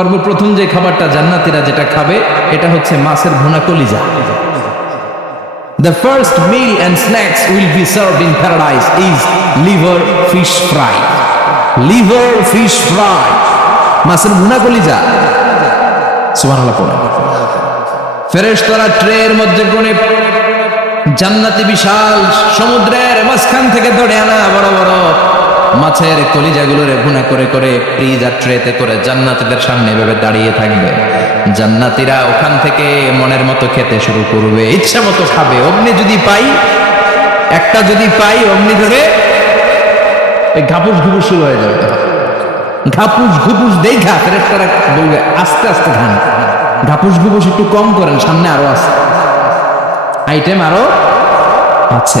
সর্বপ্রথম যে খাবারটা জান্নাতীরা যেটা খাবে, এটা হচ্ছে মাছের ভুনা কলিজা The first meal and snacks will be served in paradise is liver fish fry. Liver fish fry. মাছের ভুনা কলিজা সুবহানাল্লাহ ফেরেশতারা মধ্যে কোণে জান্নাতি বিশাল সমুদ্রের মাঝখান থেকে ধরে আনা বড় বড় মাছের কলিজাগুলোরে ভুনা করে করে আর ট্রেতে করে জান্নাতীদের সামনে এভাবে দাঁড়িয়ে থাকবে। জান্নাতীরা ওখান থেকে মনের মতো খেতে শুরু করবে। ইচ্ছা মতো খাবে। অমনি যদি পাই, একটা যদি পাই অমনি ধরে ঘাপুস ঘুপুস শুরু হয়ে যাবে। ঘাপুস ঘুপুস দেখা বলবে, আস্তে আস্তে খান। ঘাপুস ঘুপুস একটু কম করেন, সামনে আরও আছে। আইটেম আরও আছে।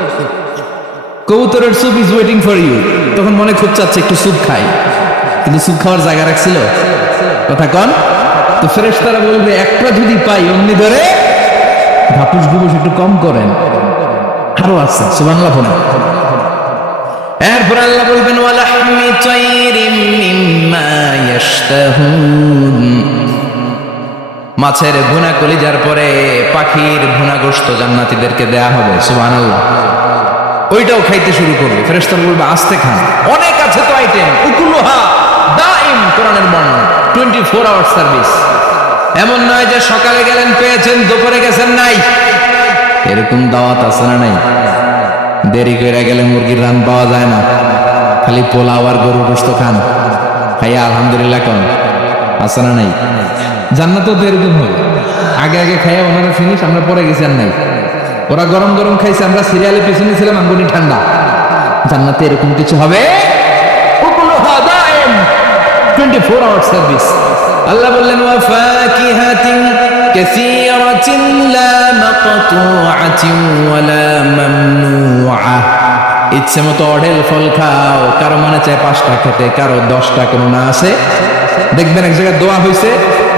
কবুতরের soup is waiting for you তখন মনে খুব চাচ্ছে, একটু স্যুপ খাই। কিন্তু স্যুপ খাওয়ার জায়গা রাখছিল? কথা কন। তো ফ্রেশ তারা বলবে, একটা যদি পাই, অমনি ধরে ঘাপুস ঘুপুস একটু কম করেন। আরও আছে সুবাংলা ফোন এরপর আল্লাহ বলবেন, ওয়ালাহমি তাইরিম মিম্মা ইয়াশতাহুন। মাছের ভুনা কলিজার পরে পাখির ভুনা গোশত জান্নাতীদেরকে দেয়া হবে, সুবহানাল্লাহ। ওইটাও খাইতে শুরু করবে ফেরেশতারা বলবে, আস্তে খান। অনেক আছে তো আইটেম উকুলুহা দাইম কোরআনের বর্ণনা। 24 আওয়ার সার্ভিস এমন নয় যে সকালে গেলেন, পেয়েছেন, দুপুরে গেছেন নাই। এরকম দাওয়াত আছে না নাই? দেরি করে গেলে মুরগির রান পাওয়া যায় না। খালি পোলাও আর গরু গোস্ত খান। খাইয়া আলহামদুলিল্লাহ কন। আছে না নাই? জান্নাতও তো এরকম হবে আগে আগে খাইয়া ওনারা ফিনিশ আমরা পরে গেছি আর নাই। ওরা গরম গরম খাইছে, আমরা সিরিয়ালের পিছনে ছিলাম, আঙ্গুনি ঠান্ডা। জান্নাতে এরকম কিছু হবে? Twenty four hour service Allah বললেন কাসীরাতিন লা মাকতুআতিন ওয়ালা মামনুআ। ইচ্ছে মতো অঢেল ফল খাও, কারও মানে চায় পাঁচটা খেতে, কারও দশটা, কোনো না আছে। দেখবেন এক জায়গায় দোয়া হয়েছে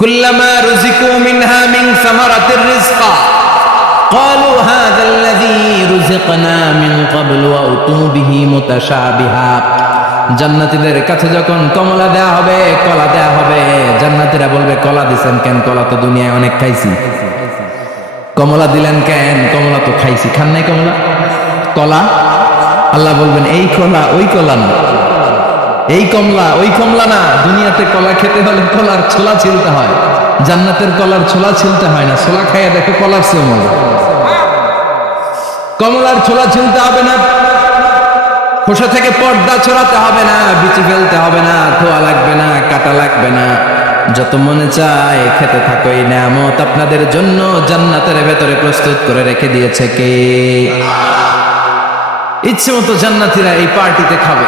কুল্লামা রুজিকু মিনহা মিন সামারাতির রিজকা قالوا هذا الذي رزقنا من قبل وأتوا به متشابها জান্নাতীদের কাছে যখন কমলা দেয়া হবে কলা দেয়া হবে জান্নাতীরা বলবে কলা দিছেন কেন কলা তো দুনিয়ায় অনেক খাইছি কমলা দিলেন কেন কমলা তো খাইছি খান নাই কমলা কলা আল্লাহ বলবেন এই কলা ওই কলা না এই কমলা, ওই কমলা না, দুনিয়াতে কলা খেতে হলে কলার ছোলা ছিলতে হয়। জান্নাতের কলার ছোলা ছিলতে হয় না। ছোলা খাইয়া দেখো কলার চেয়ে মজা কমলার ছোলা ছিলতে হবে না। খোসা থেকে পর্দা ছড়াতে হবে না, বিচি ফেলতে হবে না, ধোয়া লাগবে না, কাটা লাগবে না। যত মনে চায় খেতে থাকো এই নামত আপনাদের জন্য জান্নাতের ভেতরে প্রস্তুত করে রেখে দিয়েছে কে? ইচ্ছে মতো জান্নাতিরা এই পার্টিতে খাবে।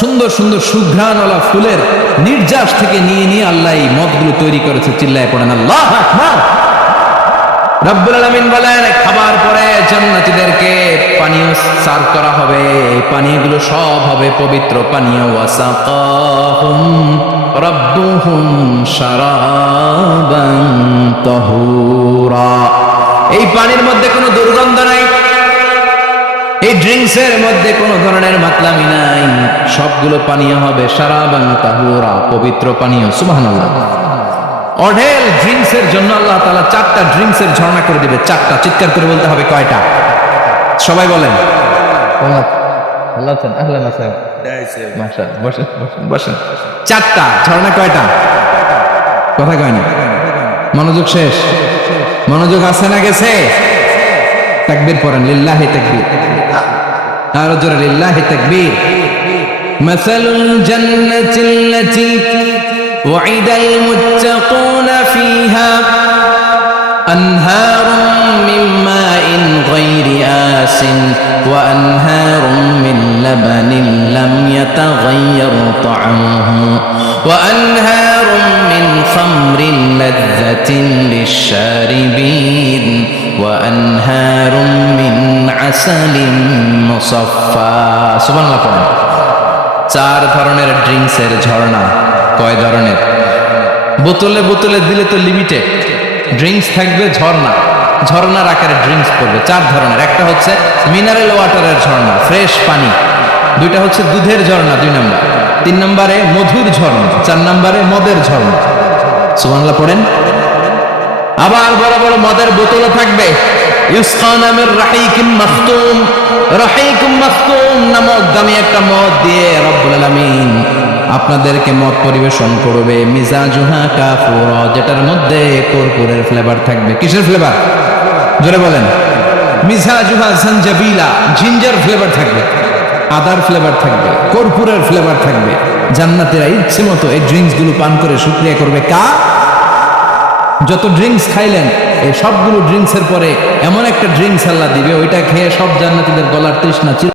সুন্দর সুন্দর সুঘ্রাণওয়ালা ফুলের নির্যাস থেকে নিয়ে নিয়ে আল্লাহ এই মদগুলো তৈরি করেছে, চিল্লায় পড়েন, আল্লাহ খাবার পরে জান্নাতীদেরকে পানীয় সার্ভ করা হবে পানীয়গুলো সব হবে পবিত্র পানীয়। ওয়াসাকাহুম রাব্বুহুম শারাবান তাহুরা। এই পানির মধ্যে কোনো দুর্গন্ধ নাই। এই ড্রিঙ্কসের মধ্যে কোনো ধরনের মাতলামি নাই। সবগুলো পানীয় হবে সারাবান তাহুরা পবিত্র পানীয় সুবহানাল্লাহ। অঢেল ড্রিঙ্কস এর জন্য আল্লাহ তাআলা চারটা ড্রিঙ্কস এর ঝর্ণা করে দিবে চারটা। চিৎকার করে বলতে হবে কয়টা? সবাই বলেন। চারটা ঝর্ণা কয়টা? কথা কয় না। মনোযোগ শেষ। মনোযোগ আছে না গেছে? তাকবীর পড়েন লিল্লাহি তাকবীর আরো জোরে লিল্লাহি তাকবীর مثل الجنة التي وعد المتقون فيها أنهار من ماء غير آس وأنهار من لبن لم يتغير طعمه وأنهار من خمر لذة للشاربين وأنهار من عسل مصفى سبحان الله পড়েন। চার ধরনের ড্রিঙ্কসের ঝর্ণা কয় ধরনের বোতলে বোতলে দিলে তো লিমিটেড ড্রিঙ্কস থাকবে ঝর্ণা ঝর্ণার আকারে ড্রিঙ্কস করবে চার ধরনের একটা হচ্ছে মিনারেল ওয়াটারের ঝর্ণা ফ্রেশ পানি দুইটা হচ্ছে দুধের ঝর্ণা দুই নম্বর তিন নম্বরে মধুর ঝর্ণা চার নম্বরে মদের ঝর্ণা সুবাংলা পড়েন আবার বড় বড় মদের বোতলও থাকবে। মদ আপনাদেরকে মদ পরিবেশন করবে। মিজাজুহা যেটার মধ্যে কর্পূরের ফ্লেভার থাকবে। কিসের ফ্লেভার জোরে বলেন। মিজাজুহা সঞ্জাবিলা জিঞ্জার ফ্লেভার থাকবে। আদার ফ্লেভার থাকবে। কর্পূরের ফ্লেভার থাকবে। জান্নাতেরা ইচ্ছে মতো এই ড্রিঙ্কসগুলো পান করে শুকরিয়া করবে। কা যত ড্রিঙ্কস খাইলেন, এই সবগুলো ড্রিঙ্কসের পরে এমন একটা ড্রিঙ্কস আল্লাহ দিবে, ওইটা খেয়ে সব জান্নাতিদের গলার তৃষ্ণা